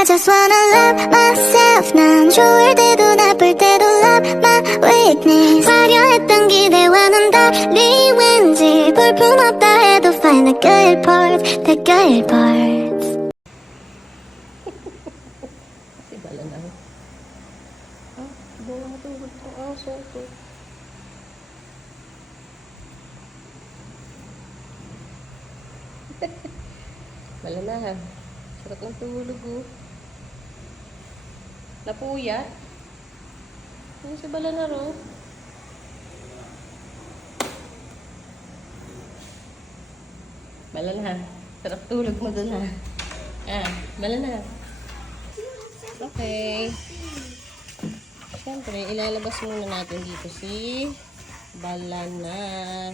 I just wanna love myself. 난 좋을 때도 나쁠 때도 love my weakness. 화려했던 기대와는 달리 왠지 볼품없다 해도 find the good parts, the good parts. Si Bala na. Buong matulog ng aso ko. Bala na. Sarap ng tulog oh. Napuyat. Ano si Bala na ro? Bala na. Sarap tulog mo dun ha. Bala na. Okay. Siyempre, ilalabas muna natin dito si Bala na.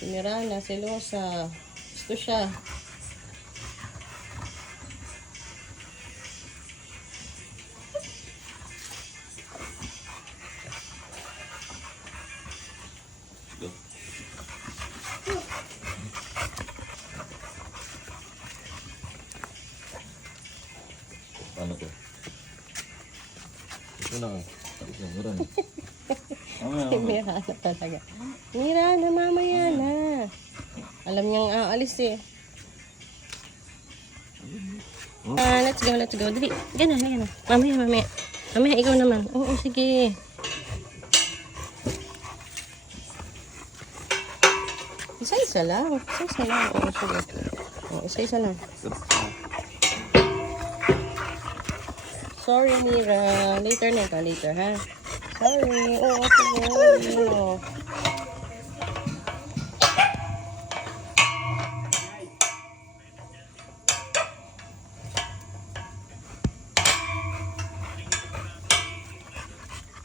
Si Mirana, si Losa. Gusto siya. Ano to? Ito na. Ito na, Mirana. Mirana talaga. Mirana, mamaya na. Alam niyang aalis eh. Let's go, let's go. Dali, gana. Mamaya. Mamaya, ikaw naman. Oo, sige. Isa-isa lang. Oo, sige. Isa-isa lang. Sorry, Mira. Later na ito. Later, ha? Sorry. Oo, sige.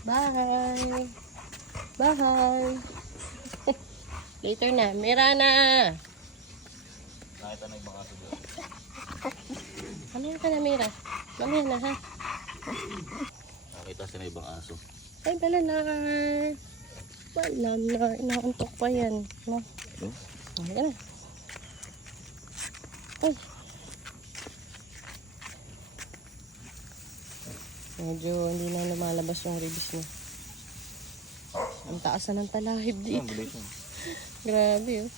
Bye. Bye. Later na. Mira na. Nakita na yung mga aso doon. Mamaya ka na, Mira. Mamaya na, ha? Nakita siya na ibang aso. Ay, Bala na. Bala na. Inaantok pa yan. No? Okay na. Ay. Medyo hindi na lumalabas yung ribs niya. Ang taas na ng talahib dito. Grabe, oh.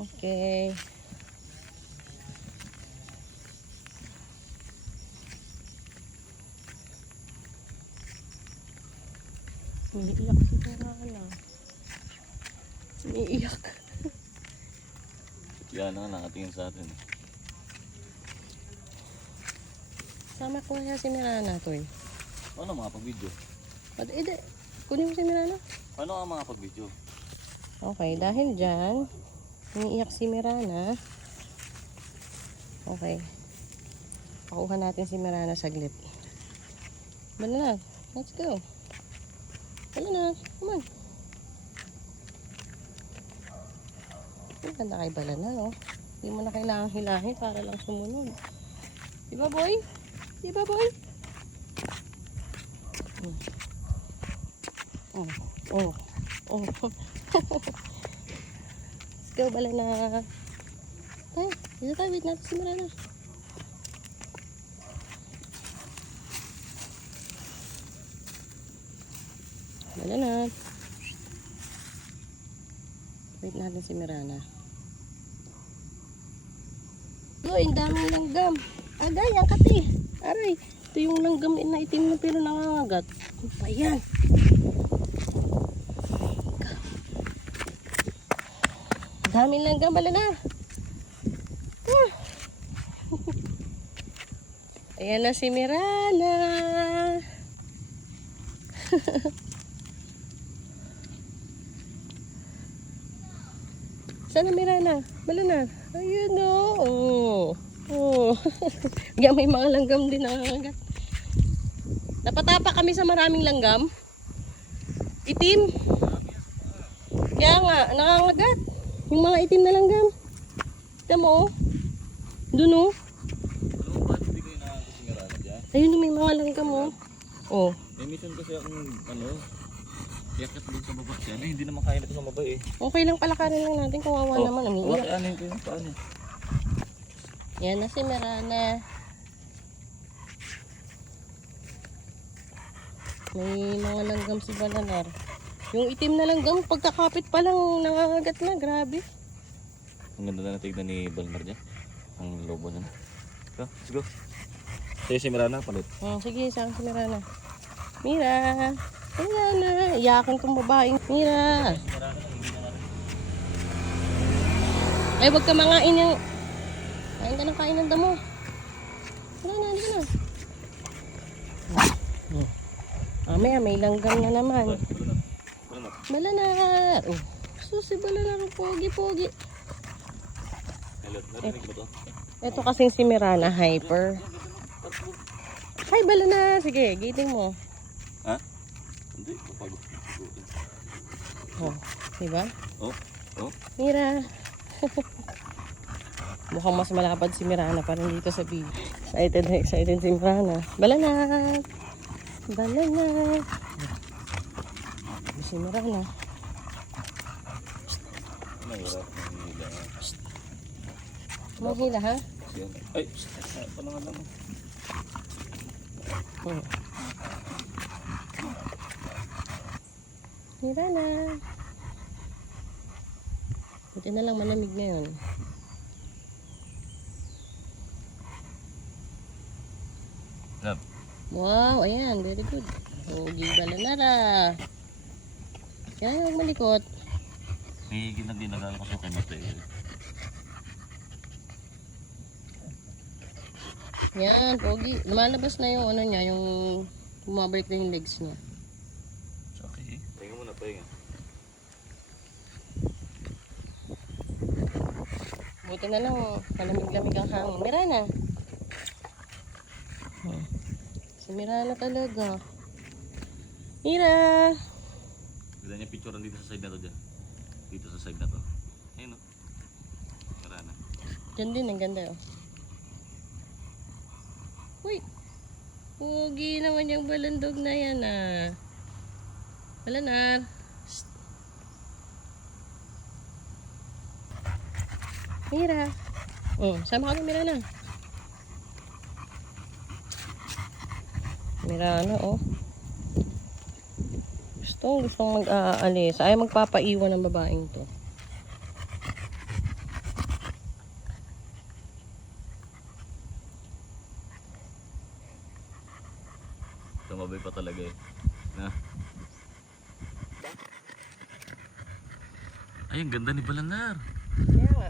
Okay. Umiiyak si Mirana. Umiiyak. Yan na, nakatingin sa atin. Sama ko siya si Mirana, Toy. Paano makapag-video? Kunin mo si Mirana. Paano ka makapag-video? Okay, dahil dyan, umiiyak si Mirana. Okay. Pakuha natin si Mirana saglit. Bala na. Let's go. Bala na. Come on. Ang ganda kay Bala na, no? Hindi mo na kailangan hilahin para lang sumunod. Diba, boy? Diba, boy? Oh. Let's go, Bala na. Ay, dito tayo. Wait natin si Mirana. Bala na. Wait natin si Mirana. Uy, ang daming langgam. Agay, ang kati. Aray, ito yung langgam na itim na pero nangangagat. Ano pa yan? Daming langgam, Bala na. Ayan na si Mirana. Sana Mirana? Bala na. Ayun o. Oh. Yan, may mga langgam din nangangagat. Napatapa kami sa maraming langgam. Itim. Kaya nga, nangangagat. Yung mga itim na langgam. Tignan mo, oh. Doon, oh. Ba't hindi kayo nakakasingarana dyan? Ayun, may mga langgam, oh. Oh. May mission kasi akong, Yakit doon sa baba. Yan, hindi naman kaya nito sa baba eh. Okay lang palakarin lang natin. Kawawa naman. Umiiyak. Ano yung paano? Yan na si Mirana. May mga langgam si Balanar. Yung itim na langgam, pagkakapit pa lang nangangagat na. Grabe. Ang ganda na tignan ni Balmar dyan. Ang lobo na. Go, let's go. Sa'yo si Mirana, palit. Sige, saan si Mirana? Mira! Mirana! Iyakan tong babaeng Mira! Ay, wag ka mangain yung... Kain ka ng kain ng damo. Mirana, hindi ka na. Mamaya, may langgam na naman. Balanar! Susi Balanar, pogi-pogi. Narinig mo to? Ito kasing si Mirana, hyper. Hi, Balanar! Sige, giting mo. Ha? Hindi, papagod. Oh, diba? Oh, oh. Mira! Mukhang mas malapad si Mirana pa rin dito sa video. Excited na excited si Mirana. Balanar! Balanar! Si Mirana. Mahirap. Mahila, ha? Ay, palangan naman. Mirana! Buti na lang malamig ngayon. Love. Wow, ayan, very good. Pogi Balanara. Kaya huwag malikot. May ginag din nagkakasukan mo ito eh. Yan, pogi. Lumalabas na yung ano niya, yung bumabalik na yung legs niya. Okay. Pahinga muna, pahinga. Buti na lang, malamig-lamig ang hangin. Mirana. Si Mirana talaga. Mira! Ganda niya picturean dito sa side na to dyan. Dito sa side na to. Ayun o. Marana. Diyan din, ang ganda oh. Uy! Pogi naman yung balandog na yan ah. Balanar. Shh. Mira. Sama ka ni Mirana. Mirana oh. Gustong mag-aalis. Ayaw magpapaiwan ng babaeng to. Tumabay pa talaga eh. Na? Ay, ang ganda ni Balanar. Kaya nga.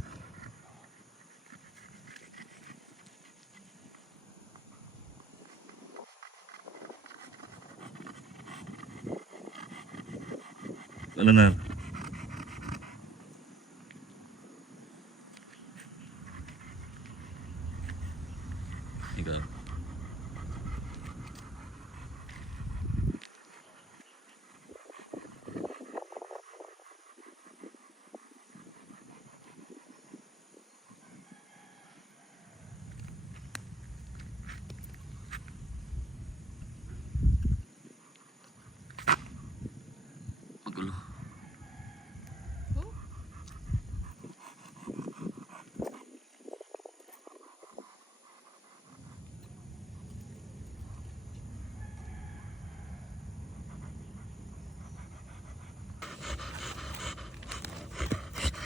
Balanar. Ikaw. Magulo.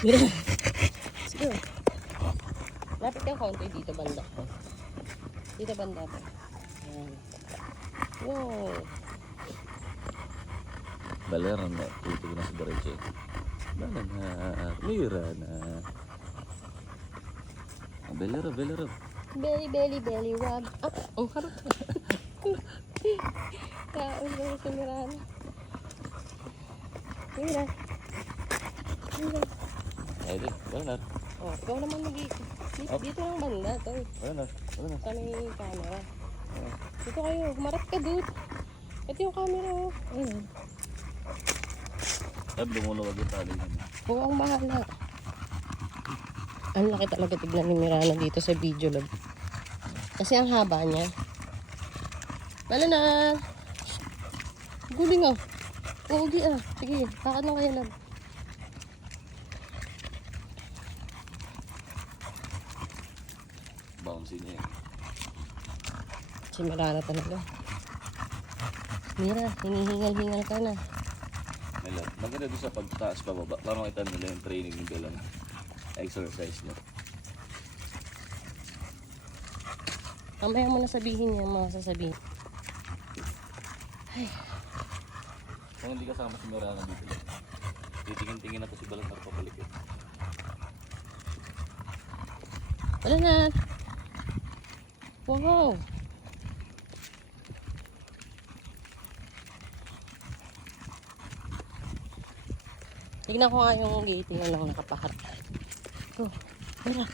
Mira. Sige. Lapit kang konti dito banda. Dito banda to. Ayan. Wow. Balanar na. Ito ko na sa diretso eh. Balanar. Mira na. Balanar, Balanar. Belly, belly, belly rub. Up. Ang harap. Kaon lang si Mirana. Mira. Mira. Ay, di. Balanar. Oh, ikaw naman dito lang banda to. Balanar. Balanar. Sa may camera. Dito kayo. Humarap ka dude. Ito yung camera oh. Ayun. Ay, lumulawag yung tali niya. Huwag akong bahala. Ang laki talaga tignan ni Mirana dito sa video log. Kasi ang haba niya. Lalo na. Guling oh. Pogi ah. Sige, bakit nang kaya na? Bouncy niya yan. Simula na talaga. Mira, hinihingal-hingal ka na. May love. Maganda doon sa pagtaas pababa. Para makita nila yung training ni Bella na exercise niya. Mamaya mo na sabihin yung mga sasabihin. Kung hindi kasama si Mirana dito lang. Titingin-tingin na to si Balantar papalik eh. Wala na. Wow. Tignan ko nga yung gate yun lang nakapakat. Go. Mira.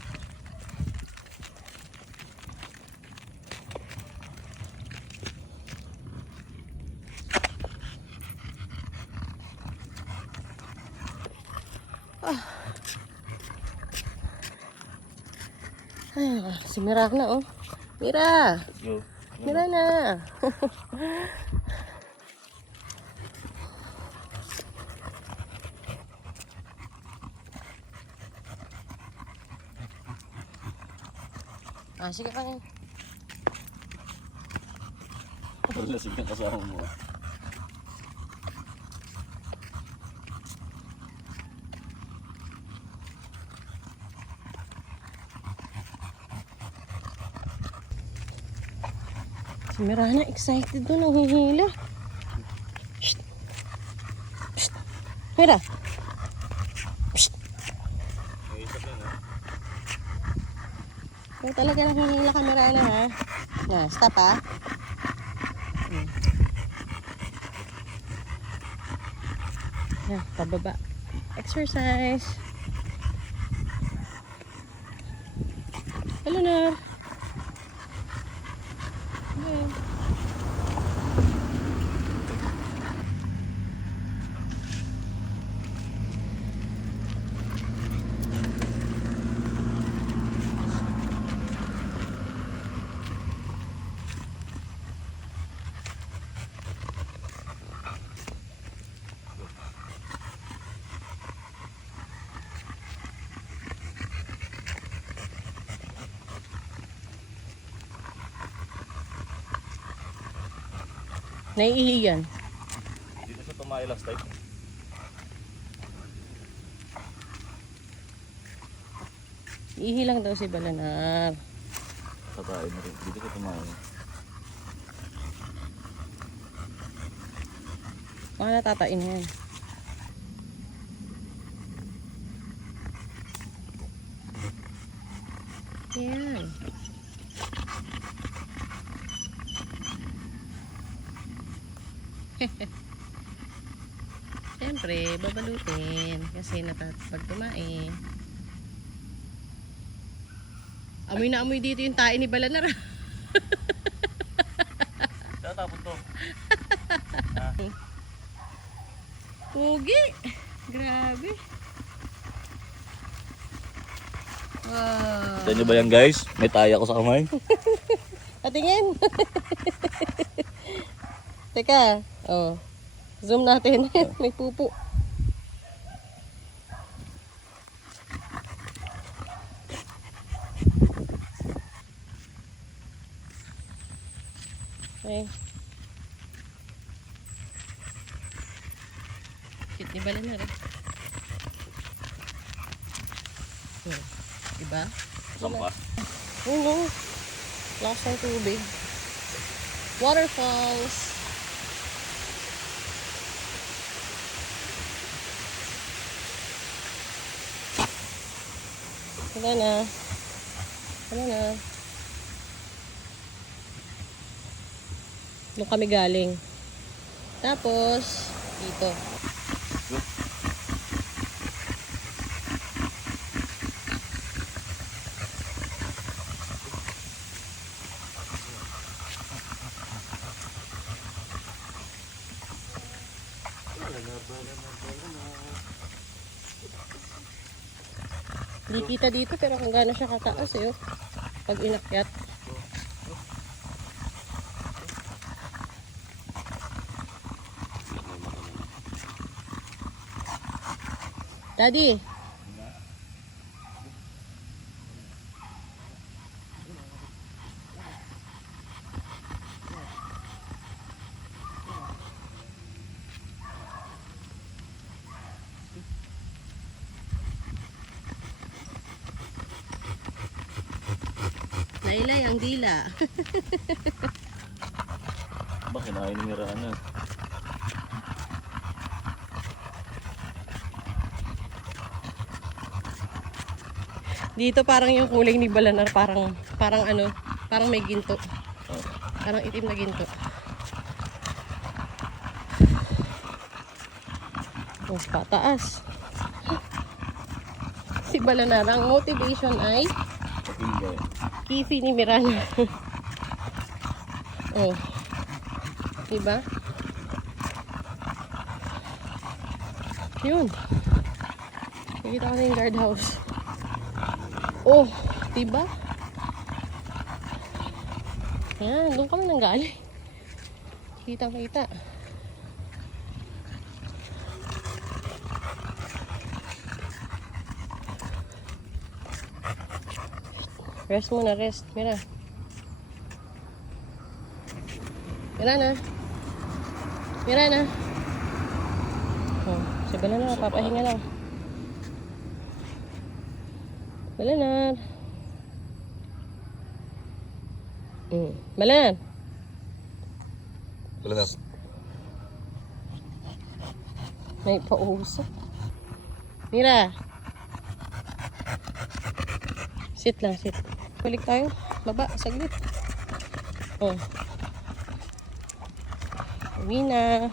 Ay, si Mira na oh. Mira! Let's go. Mira na! Sige ka ngayon. Lasig ng kasama mo. Si Mirana excited doon, nanghihila. Shh. Shh. Mira. Shh. May isa yan ha. Kaya talaga nanghihila ka, Mirana ha. Na, stop ha. Yan, pababa. Exercise. Hello na. Okay. Naiihi yan. Dito sa tumayo last time. Iihi lang daw si Balanar. Tatay na rin. Dito sa tumayo. Baka natatain na yan. Yan. Siyempre, babalutin. Kasi pag tumae. Amoy na amoy dito yung tae ni Balanar. Tatapon to. Pugi! Grabe. Wow. Kita nyo ba yan guys? May taya ko sa kamay. Patingin. Teka. Oh. Zoom natin. May pupo. Okay. Cute ni Balanar eh. Diba? Sampa. Oo. Lakas ng tubig. Waterfalls. Wala na. Wala na. Doon kami galing. Tapos, dito. Hindi kita dito pero kung gaano siya kataas eh. Oh. Pag inakyat. Daddy. Laylay ang dila. Ba, kinain ni Mira ano. Dito parang yung kulay ni Balanar parang ano, parang may ginto. Parang itim na ginto. Oh, pataas. Si Balanar, ang motivation ay Kapingay. Kisi ni Mirana. Oh. Diba? Yun. Nakita ko na yung guardhouse. Oh, diba? Yan, doon kami nanggaling. Kita-kita. Rest muna, rest. Mira. Mira na. Mira na. Oh, si Balanar, papahinga lang. Balanar. Balanar. Balanar. May pausok. Mira. Sit lang, sit. Balik tayo. Baba, saglit. Oh. Uwi na.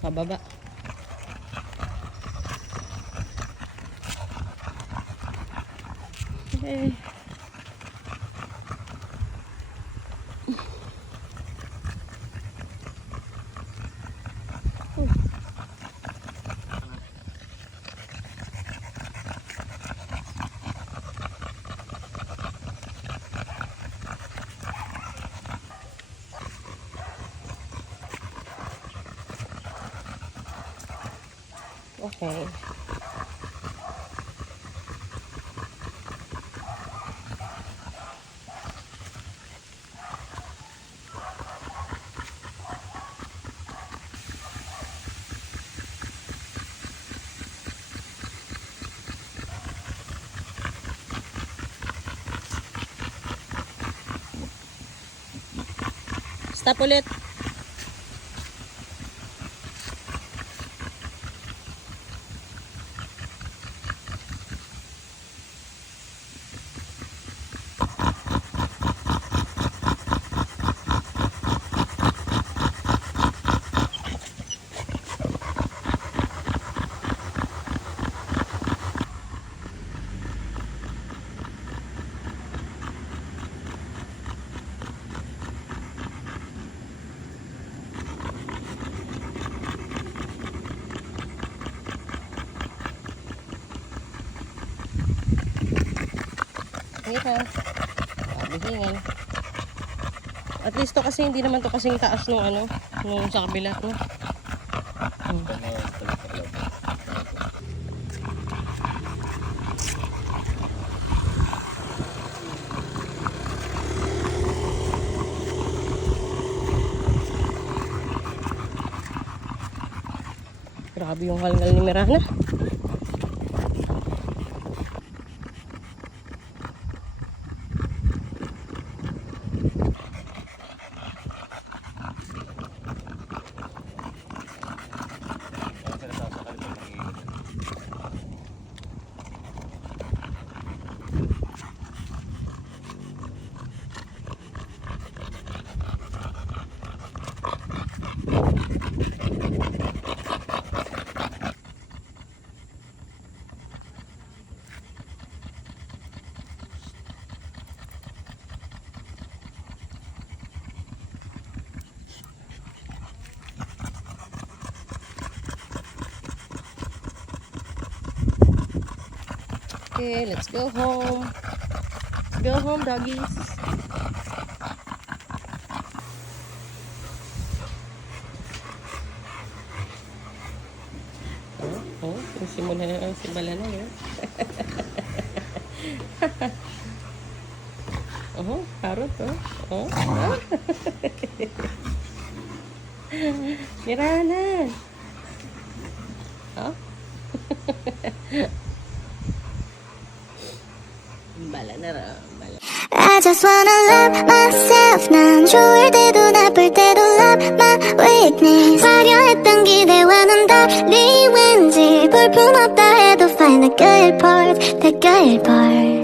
Pababa. Okay. Okay. Stop ulit. Mira. Bihingan. At least to kasi hindi naman to kasing taas nung ano, nung sa kabila, no? Grabe yung halngal ni Mirana. Okay, let's go home. Go home, doggies. Simula na lang si Balana yun. Oh, parot oh. Oh. Miranan. Oh. Balana ra. I just wanna love myself 난 좋을 때도 나쁠 때도 love my weakness 화려했던 기대와는 달리 왠지 볼품없다 해도 find the good part